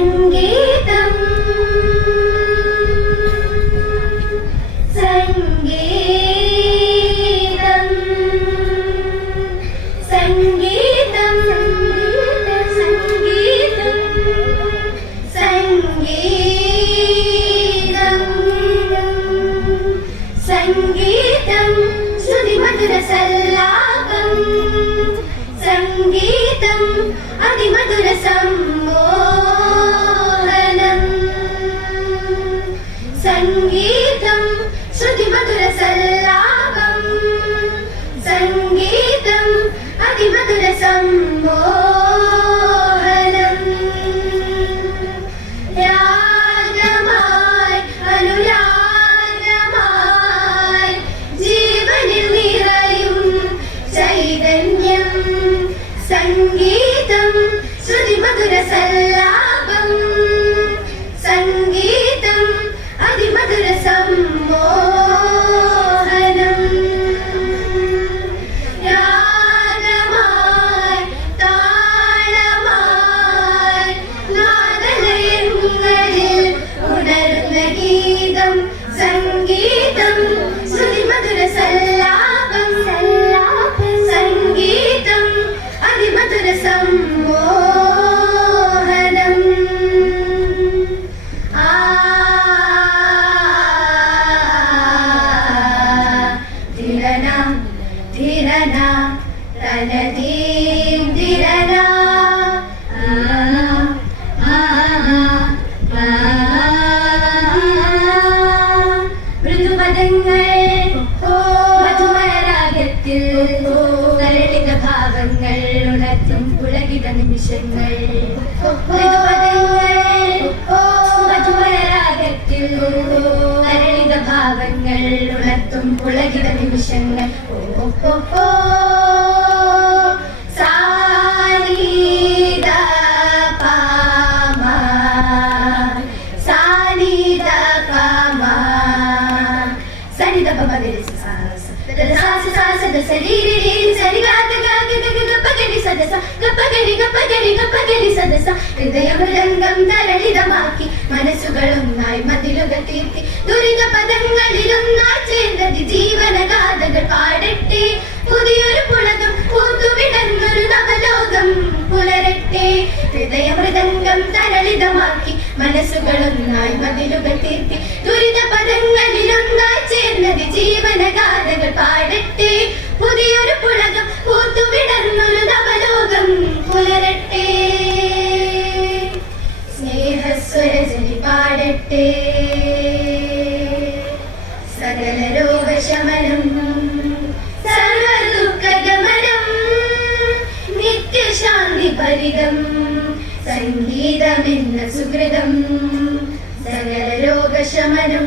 സംഗീതം സംഗീതം സംഗീതം സംഗീതം സംഗീതം ശ്രുതിമധുര സല്ലാപം സംഗീതം അതിമധുര സമ്മോഹനം സംഗീതം ശ്രുതിമധുര സല്ലാപം സംഗീതം അതിമധുര സമ്മോഹനം രാഗമായി അനുരാഗമായി ജീവനിൽ നിറയും ചൈതന്യം സംഗീതം ശ്രുതിമധുര സല്ലാപം സംഗീതം അതിമധുര സമ്മോഹനം രാഗമായി താളമായി നാദലയങ്ങളിൽ ഉണരുന്ന ഗീതം സംഗീതം ശ്രുതിമധുര സല്ലാപം സംഗീതം അതിമധുര സമ്മോഹനം ധിരന ധിരന തനദീം ധിരന മൃദുപദങ്ങൾ മധുമരാഗത്തിൽ തരളിത ഭാവങ്ങൾ ഉണർത്തും പുളകിത നിമിഷങ്ങൾ മൃദുപദങ്ങൾ മധുമരാഗത്തിൽ തരളിത ഭാവങ്ങൾ ഉണർത്തും പുളകിത നിമിഷങ്ങൾ സാനിദ പാമ സാനിദ പാമ സനിദ പമ ഹൃദയമൃദംഗം തരളിതമാക്കി മനസ്സുകളൊന്നായി മതിലുകൾ തീർത്തി ദുരിത പദങ്ങളിലൊന്നായി ചേർന്നത് ജീവനഗാഥകൾ പാടട്ടെ പുതിയൊരു പുളകം പൂത്തുവിടന്നൊരു നവലോകം പുലരട്ടെ ഹൃദയമൃദംഗം തരളിതമാക്കി മനസ്സുകളൊന്നായി മതിലുകൾ തീർത്തി ദുരിത പദങ്ങളിലൊന്നായി ചേർന്നത് ജീവനഗാഥകൾ പാടട്ടെ പുതിയൊരു പുളകം പൂത്തുവിടന്നൊരു നവലോകം പുലരട്ടെ സ്നേഹസ്വരജലി പാടട്ടെ സകല രോഗശമനം സർവദുഃഖഗമനം നിത്യശാന്തി പരിതം സംഗീതമെന്ന സുഹൃതം സകല രോഗശമനം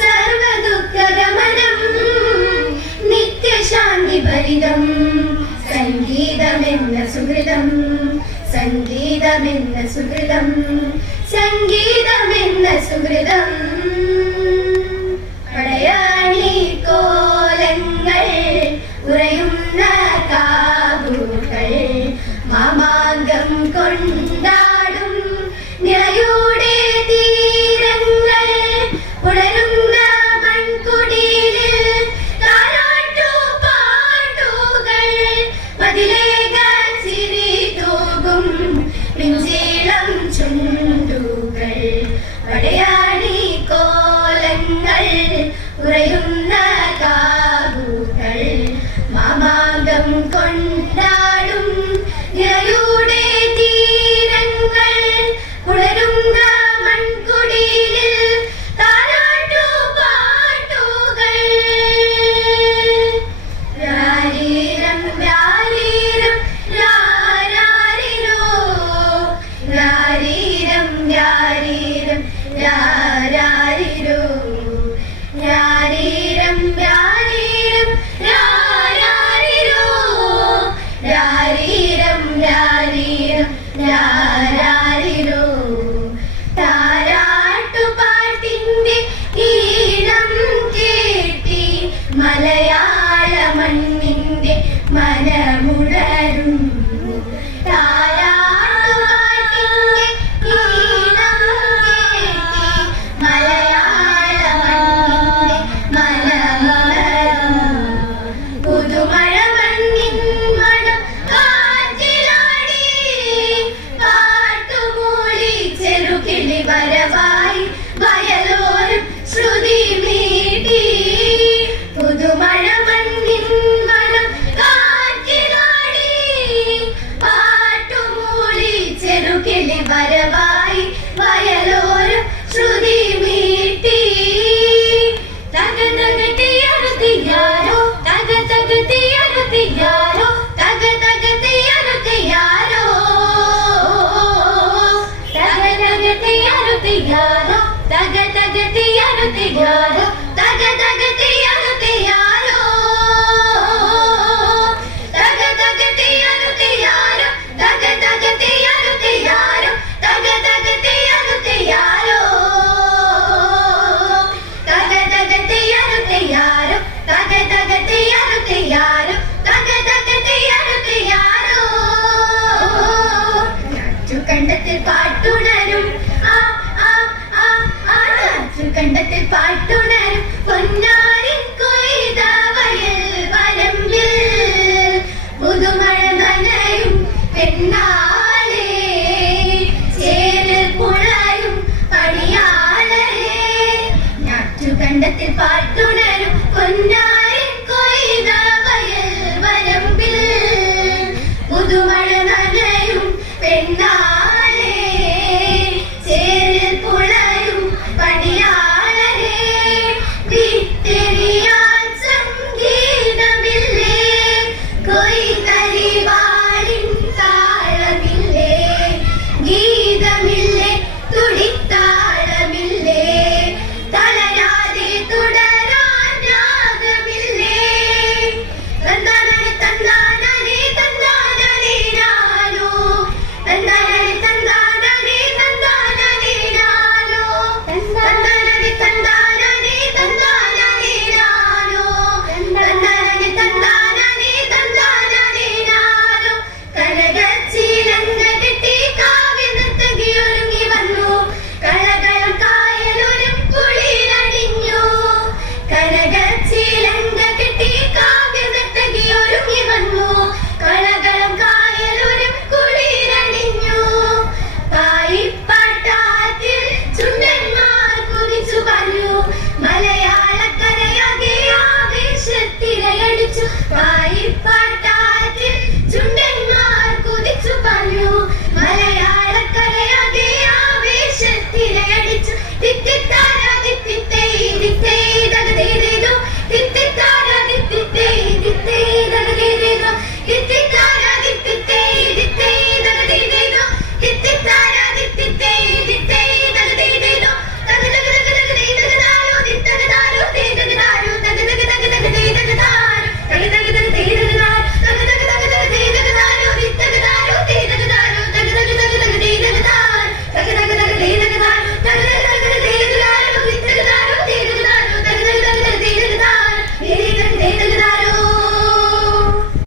സർവദുഃഖഗമനം നിത്യശാന്തി പരിതം സംഗീതമെന്ന സുഹൃതം സംഗീതമെന്ന സുഹൃതം സംഗീതമെന്ന സുഹൃതം പടയാളി കോലങ്ങൾ ഉറയുന്ന കാവുകൾ മാമാങ്കം കൊണ്ടാടും നിറയുടെ തീരങ്ങൾ ഉണരുന്ന മൺകുടിലിൽ താരാട്ടു പാട്ടുകൾ മതിലേക ചിരി തൂകും പിഞ്ചീളം ചുണ്ടുകൾ പടയാളി കോലങ്ങൾ ഉറയുന്ന കാവുകൾ മാമാങ്കം കൊണ്ടാടും നിറയുടെ തീരങ്ങൾ ഉണരുന്ന മൺകുടിലിൽ താരാട്ടു പാട്ടുകൾ രാരീരം രാരീരം രാരാരിരോ രാരീരം രാരീരം രാരാരിരോ രാരീരം രാരീരം രാരാരിരോ രാരീരം രാരീരം രാരാരിരോ താരാട്ടുപാട്ടിന്റെ ഈണം കേട്ടി മലയാള മണ്ണിന്റെ മനമുണരും താരാട്ടുപാട്ടിന്റെ കിളി വരവായി വയലോരം ശ്രുതി മീട്ടി തക തകതിയറുതിയാരോ തക തകതിയറുതിയാരോ തക തകതിയറുതിയാരോ തക തകതിയറുതിയാരോ തക തകതിയറുതിയാരോ തക തകതിയറുതിയാരോ തക തകതിയറുതിയാരോ തക തകതിയറുതിയാരോ തക തകതിയറുതിയാരോ തക തകതിയറുതിയാരോ തക തകതിയറുതിയാരോ തക തകതിയറുതിയാരോ ചുക്കണ്ടത്തിൽ പാട്ടുണരും ആ ആ ആ ആ ചുക്കണ്ടത്തിൽ പാട്ടു